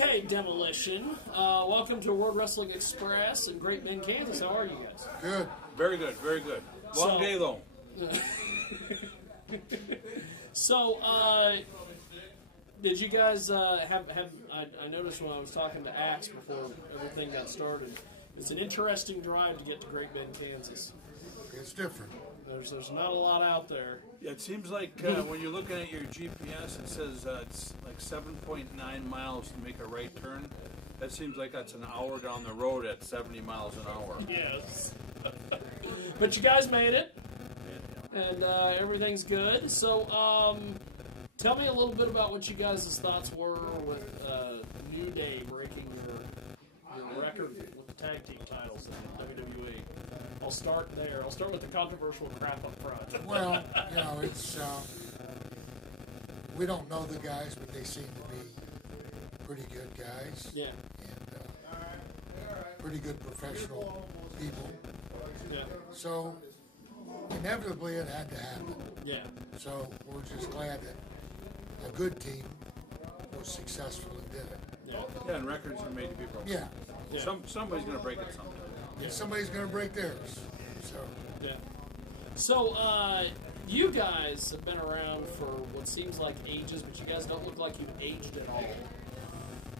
Okay, Demolition. Welcome to World Wrestling Express in Great Bend, Kansas. How are you guys? Good. Very good, very good. Long day, though. So, did you guys I noticed when I was talking to Axe before everything got started, it's an interesting drive to get to Great Bend, Kansas. It's different. There's not a lot out there. Yeah, it seems like when you're looking at your GPS, it says it's like 7.9 miles to make a right turn. That seems like that's an hour down the road at 70 miles an hour. Yes. But you guys made it, and everything's good. So, tell me a little bit about what you guys' thoughts were with New Day breaking your record with the tag team titles in WWE. I'll start there. I'll start with the controversial crap up front. Well, you know, it's we don't know the guys, but they seem to be pretty good guys. Yeah. And pretty good professional people. Yeah. So inevitably it had to happen. Yeah. So we're just glad that a good team was successful and did it. Yeah. Yeah, and records are made to be broken. Yeah. Yeah. Somebody's going to break it sometime. And somebody's going to break theirs. So. Yeah. So, you guys have been around for what seems like ages, but you guys don't look like you've aged at all.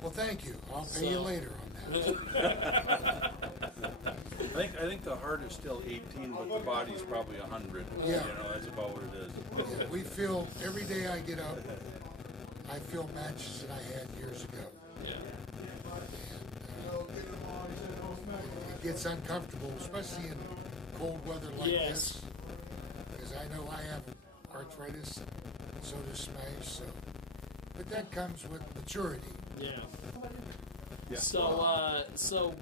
Well, thank you. I'll pay you later on that. I think the heart is still 18, but the body's probably 100. Yeah. You know, that's about what it is. Yeah, we feel, every day I get up, I feel matches that I had years ago. Yeah. And it gets uncomfortable, especially in cold weather like this, because I know I have arthritis, and so does Smash. So, but that comes with maturity. Yeah. Yeah. So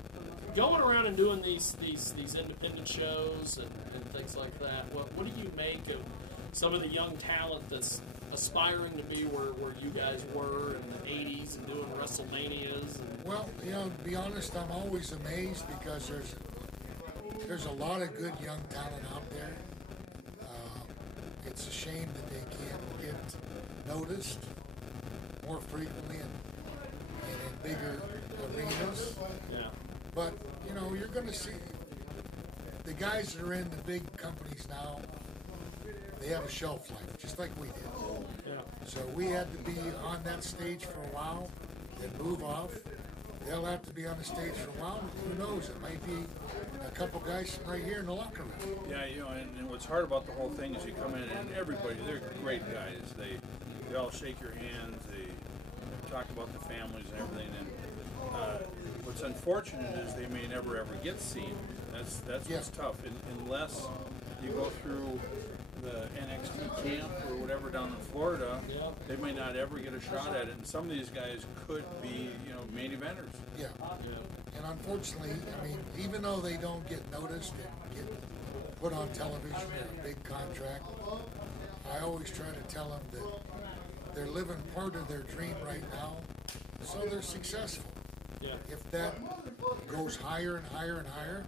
going around and doing these independent shows and things like that, what do you make of some of the young talent that's aspiring to be where you guys were in the 80s and doing WrestleManias? Well, you know, to be honest, I'm always amazed because there's a lot of good young talent out there. It's a shame that they can't get noticed more frequently and in bigger arenas. Yeah. But, you know, you're going to see the guys that are in the big companies now, they have a shelf life, just like we did. Yeah. So we had to be on that stage for a while, then move off. They'll have to be on the stage for a while. Who knows? It might be a couple guys from right here in the locker room. Yeah, you know, and what's hard about the whole thing is you come in and everybody, they're great guys. They all shake your hands. They talk about the families and everything. And what's unfortunate is they may never ever get seen. That's what's tough. Unless you go through the NXT camp or whatever down in Florida, they may not ever get a shot at it. And some of these guys could be, you know, main eventers. Yeah. And unfortunately, I mean, even though they don't get noticed and get put on television or a big contract, I always try to tell them that they're living part of their dream right now, so they're successful. Yeah. If that goes higher and higher and higher,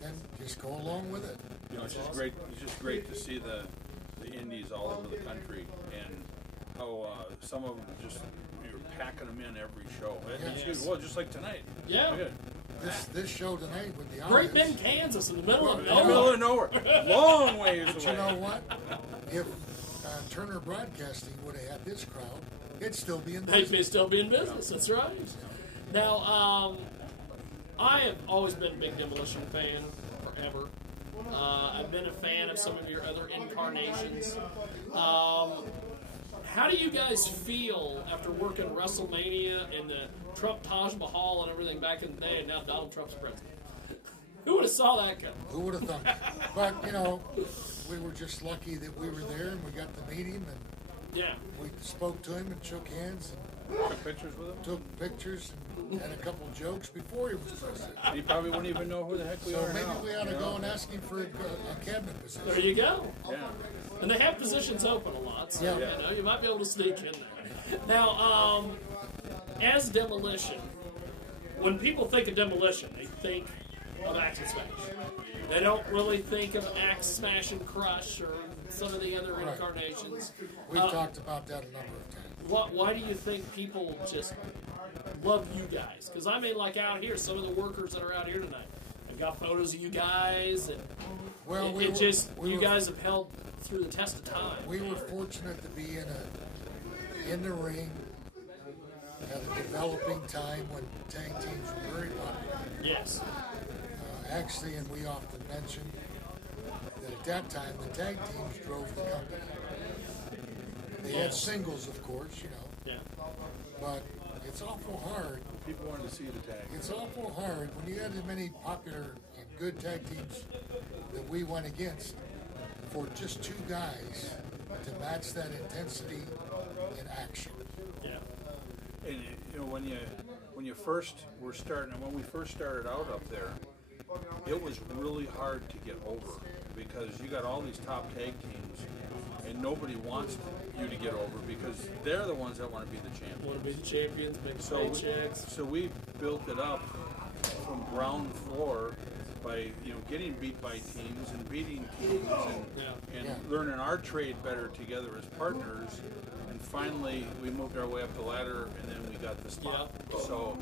then just go along with it. You know, it's just great. It's just great to see the indies all over the country and how some of them just you're packing them in every show. Well, just like tonight. Yeah. This show tonight with the Great audience. Bend, Kansas, in the middle of In the middle of nowhere, long ways away. But you know what? If Turner Broadcasting would have had this crowd, it'd still be in business. They'd still be in business. That's right. Now, I have always been a big Demolition fan forever. I've been a fan of some of your other incarnations. How do you guys feel after working WrestleMania and the Trump Taj Mahal and everything back in the day, and now Donald Trump's president? Who would have saw that coming? Who would have thought? But, you know, we were just lucky that we were there and we got to meet him and we spoke to him and shook hands and took pictures with him. Took pictures and had a couple jokes before he was president. He probably wouldn't even know who the heck we are. So maybe now, we ought to go and ask him for a cabinet position. There you go. Yeah. And they have positions open a lot, so you know you might be able to sneak in there. Now, as Demolition, when people think of Demolition, they think of Axe and Smash. They don't really think of Axe, Smash, and Crush or some of the other incarnations. We've talked about that a number of times. why do you think people just love you guys? Because I mean, like out here, some of the workers that are out here tonight, I've got photos of you guys, and Well, you guys have held through the test of time. We were fortunate to be in the ring at a developing time when tag teams were very popular. Yes. Actually, and we often mention that at that time the tag teams drove the company. They had singles, of course, you know. Yeah. But it's awful hard. People wanted to see the tag. It's awful hard when you had as many popular and good tag teams that we went against for just two guys to match that intensity in action. Yeah. And you know, when you first were starting, and when we first started out up there, it was really hard to get over because you got all these top tag teams, and nobody wants you to get over because they're the ones that want to be the champions. Want to be the champions, big paychecks. So we built it up from ground floor by getting beat by teams and beating teams and learning our trade better together as partners. And finally, we moved our way up the ladder, and then we got the spot. Yep. So,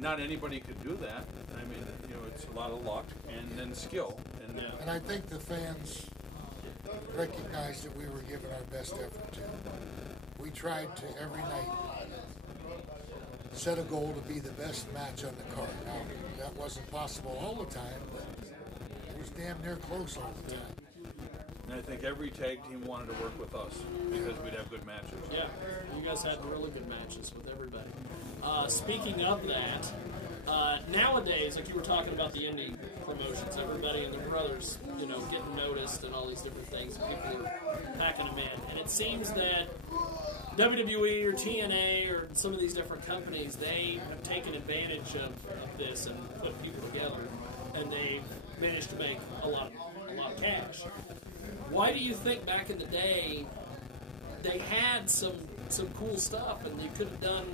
not anybody could do that. I mean, it's a lot of luck and then skill. And I think the fans recognized that we were giving our best effort too. We tried to every night set a goal to be the best match on the card. Now, that wasn't possible all the time, but it was damn near close all the time. And I think every tag team wanted to work with us because we'd have good matches. Yeah, you guys had really good matches with everybody. Speaking of that, nowadays, like you were talking about the indie promotions, everybody and their brothers, getting noticed and all these different things, and people are packing them in. And it seems that WWE or TNA or some of these different companies, they have taken advantage of this and put people together, and they've managed to make a lot of cash. Why do you think back in the day they had some cool stuff, and you could have done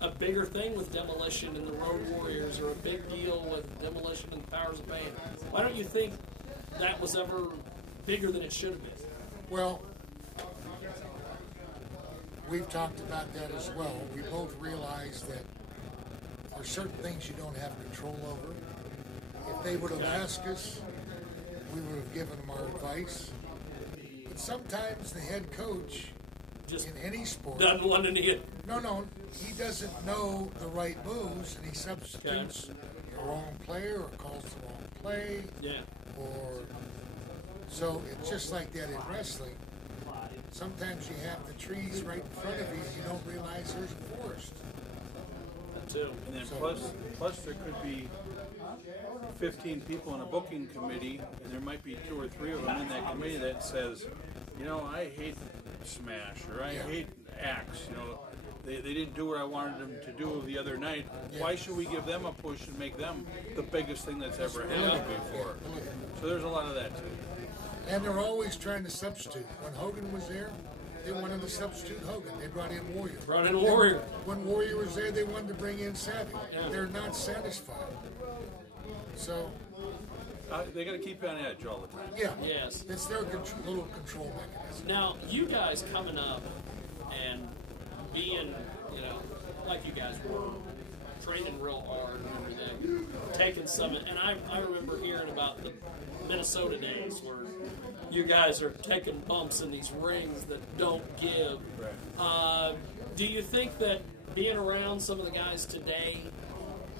a bigger thing with Demolition and the Road Warriors, or a big deal with Demolition and the Powers of Pain? Why don't you think that was ever bigger than it should have been? Well, we've talked about that as well. We both realize that there's certain things you don't have control over. If they would have asked us, we would have given them our advice. But sometimes the head coach Just in any sport doesn't want to get. No, he doesn't know the right moves, and he substitutes the wrong player or calls the wrong play. Yeah. Or so it's just like that in wrestling. Sometimes you have the trees right in front of you, and you don't realize there's a forest. That too. And then plus there could be 15 people in a booking committee, and there might be 2 or 3 of them in that committee that says, I hate Smash, or I hate Axe. They didn't do what I wanted them to do the other night. Yeah. Why should we give them a push and make them the biggest thing that's ever happened before? So there's a lot of that too. And they're always trying to substitute. When Hogan was there, they wanted to substitute Hogan. They brought in Warrior. When Warrior was there, they wanted to bring in Savvy. Yeah. They're not satisfied. So they got to keep on edge all the time. yeah, Yes. it's their little control mechanism. Now, you guys coming up and being, like you guys were, training real hard and everything, taking some, and I remember hearing about the Minnesota days where you guys are taking bumps in these rings that don't give. Right. Do you think that being around some of the guys today,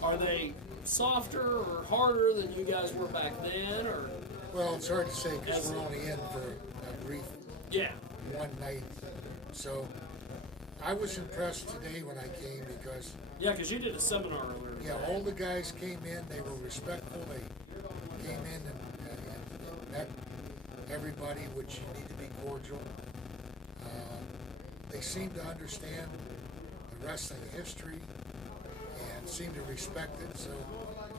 are they softer or harder than you guys were back then? Or Well, it's hard to say because we're only in for a brief one night. So I was impressed today when I came because because you did a seminar earlier. all the guys came in. They were respectful. They came in and met everybody, which you need to be cordial. They seem to understand the wrestling history and seem to respect it. So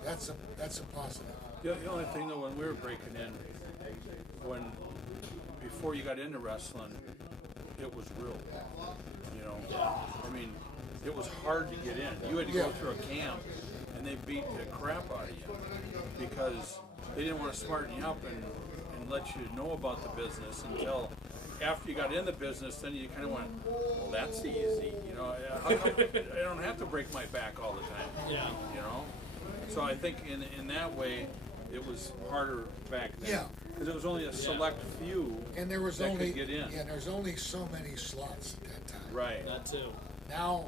that's a positive. The only thing though, when we were breaking in, before you got into wrestling, it was real. I mean, it was hard to get in. You had to go through a camp, and they beat the crap out of you because they didn't want to smarten you up and let you know about the business until after you got in the business, then you kind of went, well, that's easy. You know, how come I don't have to break my back all the time. Yeah. You know? So I think in that way, it was harder back then. Yeah. Because it was only a select few And there was that only could get in. yeah, there's only so many slots at that time. Right. That too. Now,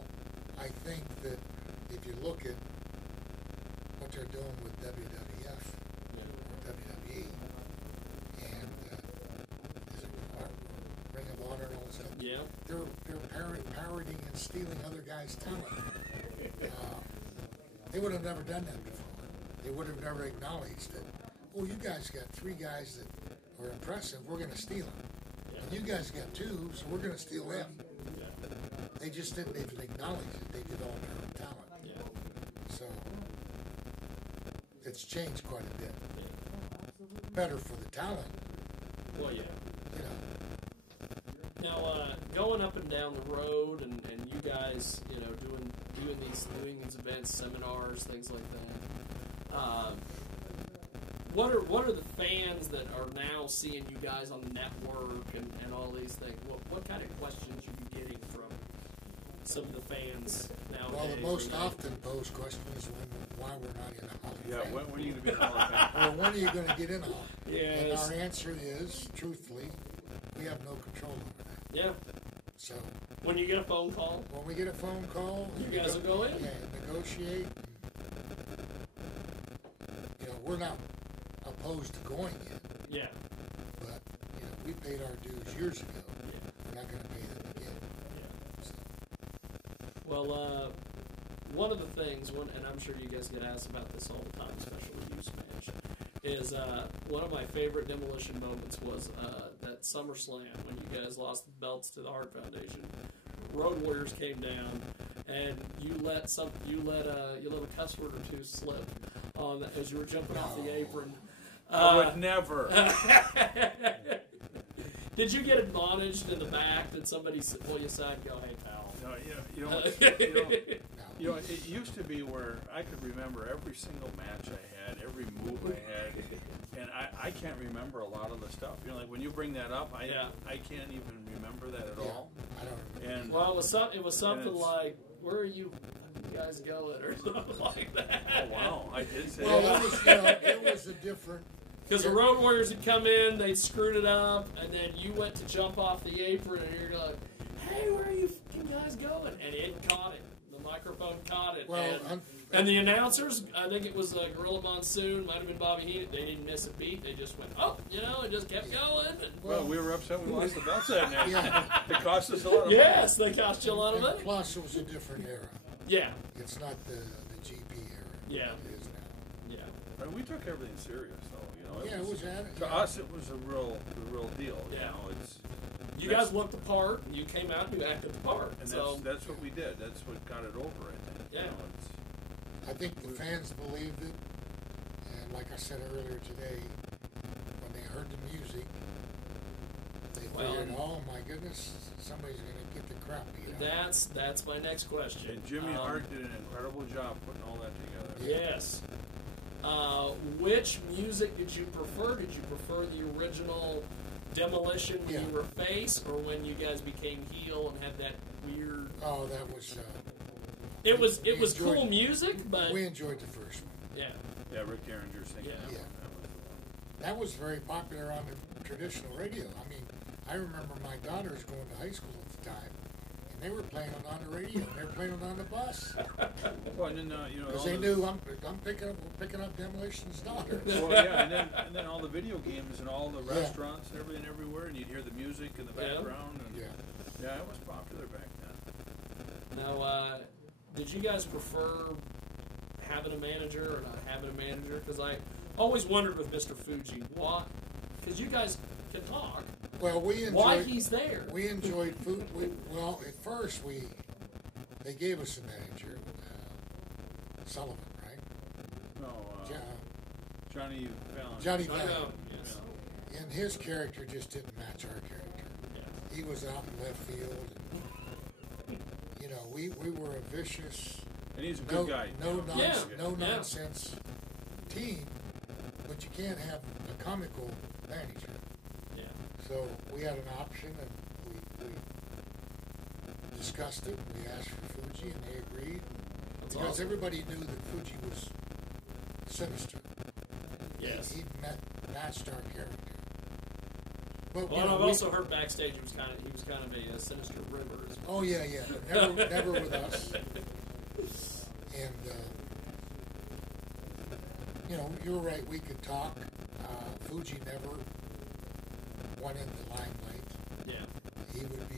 I think that if you look at what they're doing with WWF or WWE and is it Ring of Honor and all that stuff, Yeah. they're parroting and stealing other guys' talent. They would have never done that before. They would have never acknowledged that. Oh, you guys got 3 guys that are impressive. We're going to steal them. And you guys got 2, so we're going to steal them. They just didn't even acknowledge it. They did all their own talent. Yeah. So it's changed quite a bit. Better for the talent, Well, yeah. you know. Now, going up and down the road, and you guys, you know, doing these events, seminars, things like that. What are the fans that are now seeing you guys on the network and all these things? What kind of questions you be getting from some of the fans nowadays? Well, the most often posed question is why we're not in the Hall of Yeah, Fame. when are you going to be in the Hall of Fame? Or when are you going to get in the Hall? And Yes. our answer is, truthfully, we have no control over that. Yeah. So When you get a phone call, when we get a phone call, you guys will go in. yeah, negotiate. You know, we're not opposed to going in, Yeah. but you know, we paid our dues years ago. We're not going to pay them again. Yeah. So, Well, one of the things, and I'm sure you guys get asked about this all the time, especially when you smash, is one of my favorite Demolition moments was that SummerSlam when you guys lost the belts to the Hart Foundation. Road Warriors came down, and you let a cuss word or two slip on as you were jumping off the apron. I would never. Did you get admonished in the back? Did somebody pull you aside and go, "Hey, pal"? No, no. It used to be where I could remember every single match I had, every move I had, and I can't remember a lot of the stuff. You know, like when you bring that up, I can't even remember that at all. I don't remember. And Well, it was something like, "Where are you guys going?" or something like that. oh wow, I did say Well, that. it was, you know, it was a different. Because the Road Warriors had come in, they screwed it up, and then you went to jump off the apron, and you're like, "Hey, where are you fucking guys going?" And it caught it. The microphone caught it. Well, and the announcers, I think it was Gorilla Monsoon, might have been Bobby Heenan, they didn't miss a beat. They just went, "Oh," you know, and just kept going. And, Well, we were upset we lost the belts that night. Yeah. It cost us a lot of money. yes, they cost you a lot of and money. plus, it was a different era. Yeah, It's not the GP era. Yeah. It is now. yeah. But we took everything serious, though. You know, Yeah, it was added. to us. It was the real deal. You Yeah. know, it's You guys looked the part, and you came out and you acted the part. and So, that's what we did. That's what got it over. I think. Yeah. You know, it's, I think the fans believed it, and like I said earlier today, when they heard the music, they figured, "Oh my goodness, somebody's going to get the crap beat out." that's my next question. and Jimmy Hart did an incredible job putting all that together. Yes. Which music did you prefer? Did you prefer the original Demolition when Yeah. you were face, or when you guys became heel and had that weird? Oh, that was. It was we enjoyed cool it. music, but We enjoyed the first one. yeah, Yeah, Rick Derringer singing. Yeah. that Yeah. one. That was the one. That was very popular on the traditional radio. I mean, I remember my daughters going to high school at the time, and they were playing it on the radio. And they were playing it on the bus Well, and then you know, because all they the- knew I'm picking up Demolition's daughters. Well, yeah, and then all the video games and all the restaurants and everything everywhere, and you'd hear the music in the Yeah. background. And Yeah. yeah, it was popular back then. Now, did you guys prefer having a manager or not having a manager? Because I always wondered with Mr. Fuji, why? Because you guys can talk. Well, we enjoyed. Why he's there? We enjoyed food. Well, at first they gave us a manager, Sullivan, right? No, Jo- Johnny Fallon. Johnny I know. Valley. Yes. And his character just didn't match our character. Yeah. He was out in left field, and you know, we were a vicious, And he's a good guy. Yeah. nonsense team, but you can't have a comical manager. Yeah. So So we had an option, and we discussed it. We asked for Fuji, and they agreed. That's Because awesome. everybody knew that Fuji was sinister. Yes. He matched our character. But, Well, and I've also heard backstage he was kind of a sinister river. As well. Oh yeah, never with us. And you were right. We could talk. Fuji never went in the limelight. Yeah. He would be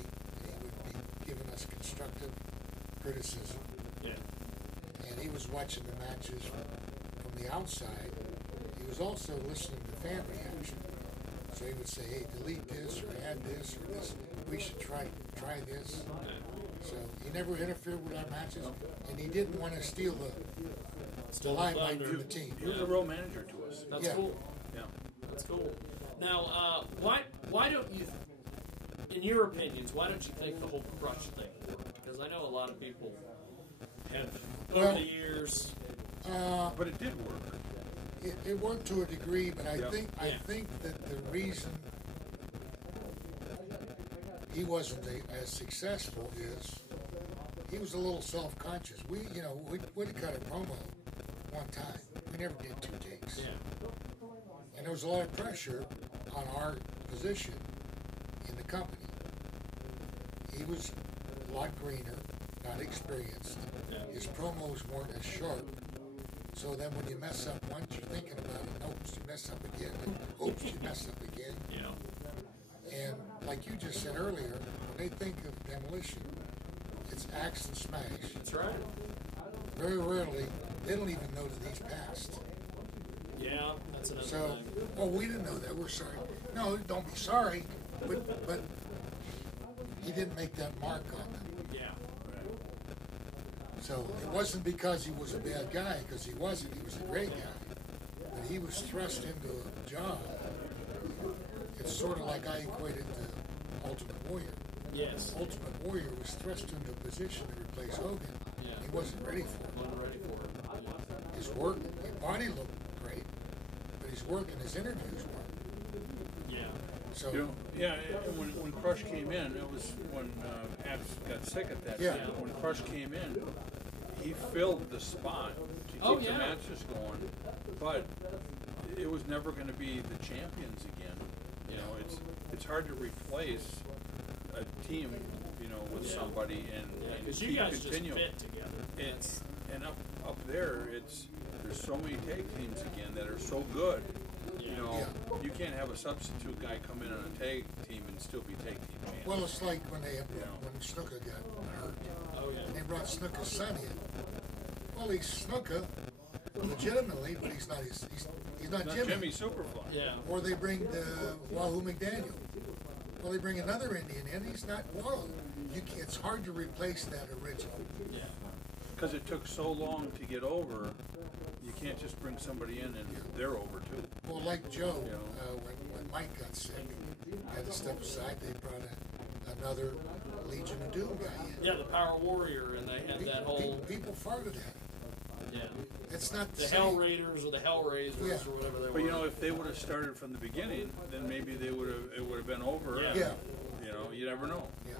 giving us constructive criticism. Yeah. And he was watching the matches from the outside. He was also listening to fan reaction. So he would say, "Hey, delete this or add this or this. We should try this." So he never interfered with our matches, and he didn't want to steal the limelight from the team. He was a real manager to us. That's Yeah. cool. Yeah. That's cool. Now, why don't you, in your opinions, why don't you think the whole Crush thing worked? Because I know a lot of people have over the years. But it did work. It worked to a degree, but I Yeah. think that the reason he wasn't as successful is he was a little self-conscious. We cut a promo one time. We never did 2 takes. Yeah. And there was a lot of pressure on our position in the company. He was a lot greener, not experienced. Yeah. His promos weren't as sharp. So then when you mess up once, you're thinking about it, and hopes you mess up again, and hopes you mess up again. Yeah. And like you just said earlier, when they think of Demolition, it's axe and smash. That's right. Very rarely, they don't even know that he's passed. Yeah, that's another So, thing. oh, we didn't know that. We're sorry. No, don't be sorry. But he didn't make that mark on them. Yeah. So it wasn't because he was a bad guy, because he wasn't. He was a great guy. But he was thrust into a job. It's sort of like I equated to Ultimate Warrior. Yes. Ultimate Warrior was thrust into a position to replace Hogan. Yeah. He wasn't ready for it. Wasn't ready for it. Yeah. His work, his body looked great, but his work and his interviews weren't. Yeah. So, And when Crush came in, it was when Abs got sick at that Yeah. time. When Crush came in, he filled the spot to keep the matches going, but it was never going to be the champions again. You know, it's hard to replace a team, with somebody and Because keep you guys continuing. just fit together. And up there, there's so many tag teams again that are so good. You can't have a substitute guy come in on a tag team and still be tag team champion. well, it's like when Snuka got hurt. Oh yeah. And they brought Snuka's son in. Well, he's Snuka, legitimately, but he's not not Not Jimmy. Jimmy Superfly. Yeah. Or they bring Wahoo McDaniel. Well, they bring another Indian in. He's not Wahoo. It's hard to replace that original. Yeah. Because it took so long to get over, you can't just bring somebody in and they're over too. Well, like Joe, when Mike got sick, had to step aside. They brought another Legion of Doom guy in. Yeah, the Power Warrior, and they had that whole People farted at it. yeah. It's not The same. Hell Raiders or the Hell Raisers Yeah. or whatever they But were. if they would have started from the beginning, then maybe it would have been over. Yeah. Yeah. You never know. Yeah.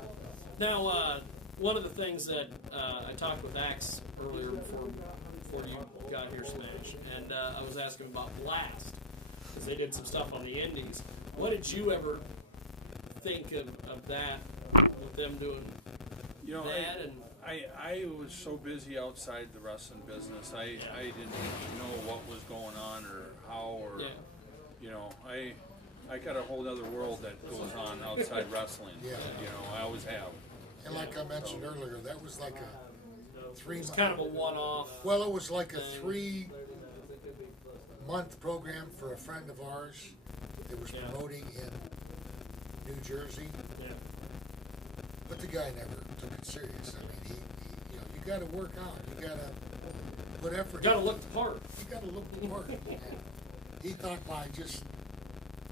Now, one of the things that I talked with Axe earlier before you got here, Smash, and I was asking about Blast, because they did some stuff on the Indies. What did you ever think of that, with them doing that? I was so busy outside the wrestling business. I didn't know what was going on or how or I got a whole other world that goes on outside wrestling. Yeah. I always have. And like I mentioned earlier, that was like a 3 It's month. kind of a one-off. Well, it was like a 3 month program for a friend of ours that was promoting in New Jersey. Yeah. But the guy never took it serious. I mean, he you got to work out. You got to put effort. You got to in. look the part. You got to look the part. And he thought by just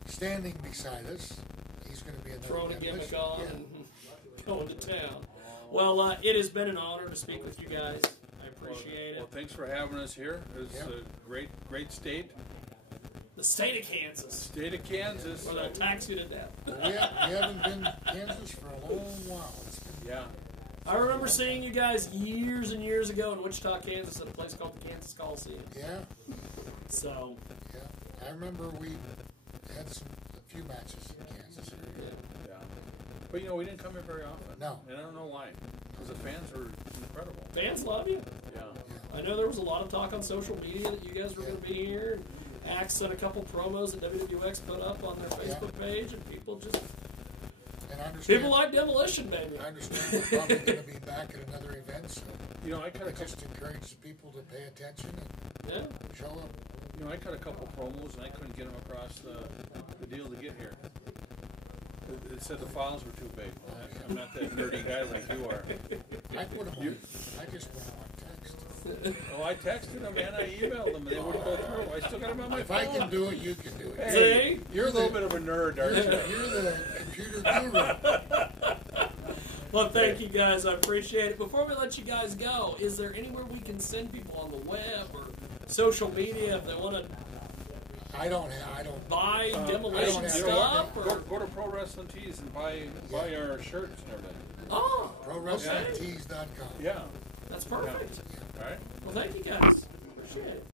standing beside us, he's going to be another Throwing a Demolition. gimmick on Yeah. and going to town. Well, it has been an honor to speak with you guys. I appreciate Well, it. thanks for having us here. It's a great state. The state of Kansas. State of Kansas. Where they'll tax you to death. We haven't been to Kansas for a long while. It's been, Yeah. I remember seeing you guys years and years ago in Wichita, Kansas, at a place called the Kansas Coliseum. yeah, So, yeah. I remember we had a few matches in Kansas. Yeah. But, you know, we didn't come here very often. No. And I don't know why. Because the fans are incredible. fans love you. Yeah. I know there was a lot of talk on social media that you guys were going to be here. Axe sent a couple promos that WWX put up on their Facebook page, and people just... And I understand, People like Demolition, baby. I understand we're probably going to be back at another event, so You know, I cut a I couple. just encourage the people to pay attention and Yeah. show up. You know, I cut a couple promos and I couldn't get them across the deal to get here. It said the files were too big. I'm not that nerdy guy like you are. I put them on. I just put them on text. Oh, I texted them and I emailed them and they wouldn't go through. I still got them on my If phone. I can do it, you can do it. Hey, See? you're a little bit of a nerd, aren't you? You're the computer guru. Well, thank you guys. I appreciate it. Before we let you guys go, is there anywhere we can send people on the web or social media if they want to I don't. buy I Demolition don't have stuff? Go, Or, go to Pro Wrestling Tees and buy our shirts and everything. oh, ProWrestlingTees.com. Yeah. that's perfect. All right. Well, thank you guys. Appreciate it.